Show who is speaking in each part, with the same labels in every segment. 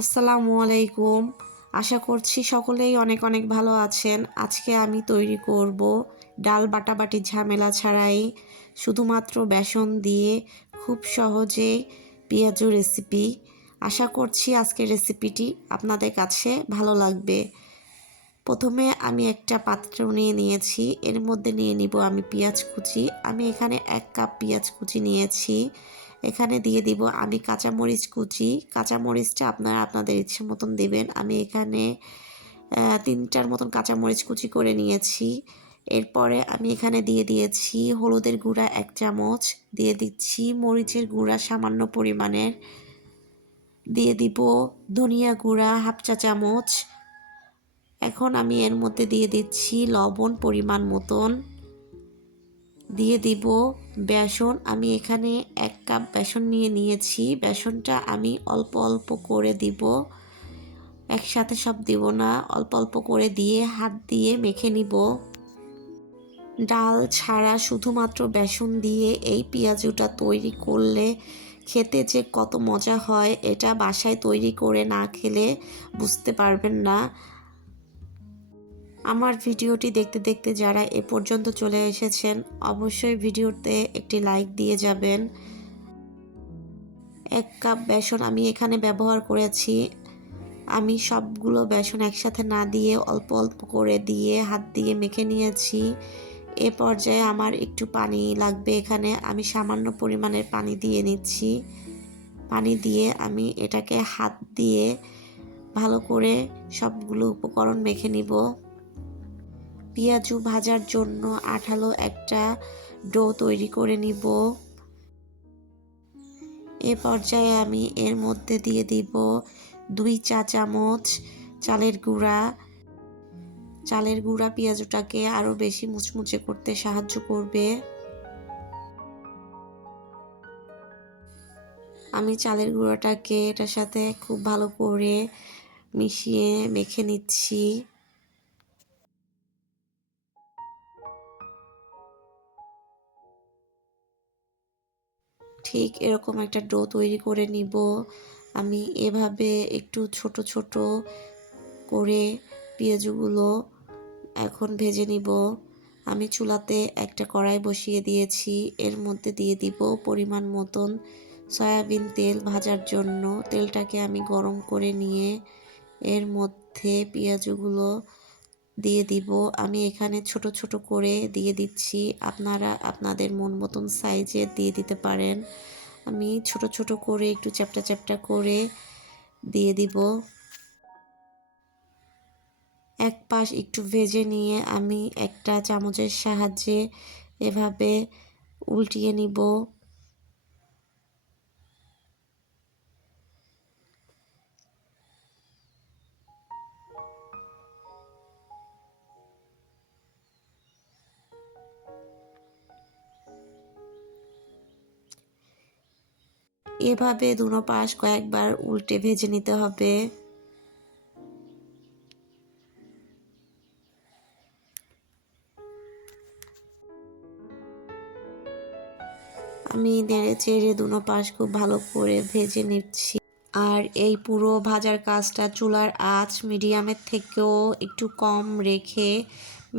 Speaker 1: আসসালামু আলাইকুম। আশা করছি সকলেই অনেক অনেক ভালো আছেন। আজকে আমি তৈরি করব ডাল বাটাবাটি ঝামেলা ছাড়াই। শুধুমাত্র বেসন দিয়ে খুব সহজেই পেঁয়াজু রেসিপি। আশা করছি আজকের রেসিপিটি আপনাদের কাছে ভালো লাগবে। প্রথমে আমি একটা পাত্র নিয়ে নিয়েছি। এর মধ্যে নিয়ে নিব আমি পেঁয়াজ কুচি। আমি এখানে এক কাপ পেঁয়াজ কুচি নিয়েছি। এখানে দিয়ে দিব আমি কাঁচামরিচ কুচি। কাঁচামরিচটা আপনারা আপনাদের ইচ্ছে মতন দেবেন। আমি এখানে তিনটার মতন কাঁচামরিচ কুচি করে নিয়েছি। এরপরে আমি এখানে দিয়ে দিয়েছি হলুদের গুঁড়া এক চামচ, দিয়ে দিচ্ছি মরিচের গুঁড়া সামান্য পরিমাণের। দিয়ে দিব ধনিয়া গুঁড়া হাফ চা চামচ। এখন আমি এর মধ্যে দিয়ে দিচ্ছি লবণ পরিমাণ মতন। দিয়ে দিব বেসন। আমি এখানে এক কাপ বেসন নিয়ে নিয়েছি। বেসনটা আমি অল্প অল্প করে দিব। একসাথে সব দিব না। অল্প অল্প করে দিয়ে হাত দিয়ে মেখে নিব। ডাল ছাড়া শুধুমাত্র বেসন দিয়ে এই পেঁয়াজুটা তৈরি করলে খেতে যে কত মজা হয়, এটা বাসায় তৈরি করে না খেলে বুঝতে পারবেন না। আমার ভিডিওটি দেখতে দেখতে যারা এ পর্যন্ত চলে এসেছেন, অবশ্যই ভিডিওতে একটি লাইক দিয়ে যাবেন। এক কাপ বেসন আমি এখানে ব্যবহার করেছি। আমি সবগুলো বেসন একসাথে না দিয়ে অল্প অল্প করে দিয়ে হাত দিয়ে মেখে নিয়েছি। এ পর্যায়ে আমার একটু পানি লাগবে এখানে। আমি সামান্য পরিমাণের পানি দিয়ে নিচ্ছি। পানি দিয়ে আমি এটাকে হাত দিয়ে ভালো করে সবগুলো উপকরণ মেখে নিব। পেঁয়াজু ভাজার জন্য আঠালো একটা ডো তৈরি করে নিব। এ পর্যায়ে আমি এর মধ্যে দিয়ে দিব দুই চা চামচ চালের গুঁড়া। চালের গুঁড়া পেঁয়াজুটাকে আরও বেশি মুচমুচে করতে সাহায্য করবে। আমি চালের গুঁড়োটাকে এটার সাথে খুব ভালো করে মিশিয়ে মেখে নিচ্ছি। ঠিক এরকম একটা ডো তৈরি করে নিব। আমি এভাবে একটু ছোট ছোট করে পেঁয়াজগুলো এখন ভেজে নিব। আমি চুলাতে একটা কড়াই বসিয়ে দিয়েছি। এর মধ্যে দিয়ে দিব পরিমাণ মতন সয়াবিন তেল ভাজার জন্য। তেলটাকে আমি গরম করে নিয়ে এর মধ্যে পেঁয়াজগুলো দিয়ে দিব। আমি এখানে ছোট ছোট করে দিয়ে দিচ্ছি। আপনারা আপনাদের মন মতন সাইজে দিয়ে দিতে পারেন। আমি ছোট ছোট করে একটু চ্যাপটা চ্যাপটা করে দিয়ে দিব। এক পাশ একটু ভেজে নিয়ে আমি একটা চামচের সাহায্যে এভাবে উল্টিয়ে নিব। এভাবে দুনো পাশ কয়েকবার উল্টে ভেজে নিতে হবে। আমি নেড়ে চেড়ে দুনো পাশ খুব ভালো করে ভেজে নিচ্ছি। আর এই পুরো ভাজার কাজটা চুলার আঁচ মিডিয়ামের থেকেও একটু কম রেখে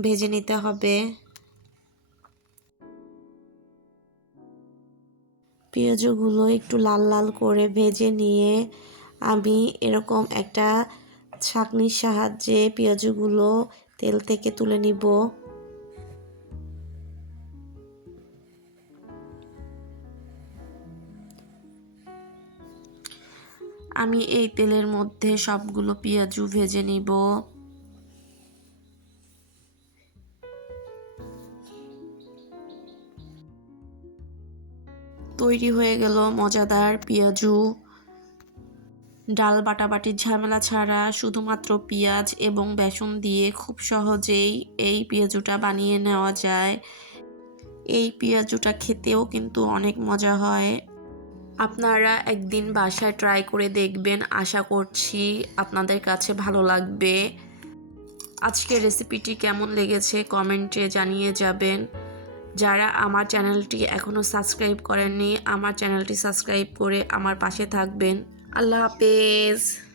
Speaker 1: ভেজে নিতে হবে। পেঁয়াজগুলো একটু লাল লাল করে ভেজে নিয়ে আমি এরকম একটা ছাঁকনির সাহায্যে পেঁয়াজগুলো তেল থেকে তুলে নিব। আমি এই তেলের মধ্যে সবগুলো পেঁয়াজু ভেজে নিব। তৈরি হয়ে গেল মজাদার পেঁয়াজু। ডাল বাটাবাটির ঝামেলা ছাড়া শুধুমাত্র পেঁয়াজ এবং বেসন দিয়ে খুব সহজেই এই পেঁয়াজুটা বানিয়ে নেওয়া যায়। এই পেঁয়াজুটা খেতেও কিন্তু অনেক মজা হয়। আপনারা একদিন বাসায় ট্রাই করে দেখবেন, আশা করছি আপনাদের কাছে ভালো লাগবে। আজকের রেসিপিটি কেমন লেগেছে কমেন্টে জানিয়ে যাবেন। যারা আমার চ্যানেলটি এখনও সাবস্ক্রাইব করেননি, আমার চ্যানেলটি সাবস্ক্রাইব করে আমার পাশে থাকবেন। আল্লাহ হাফেজ।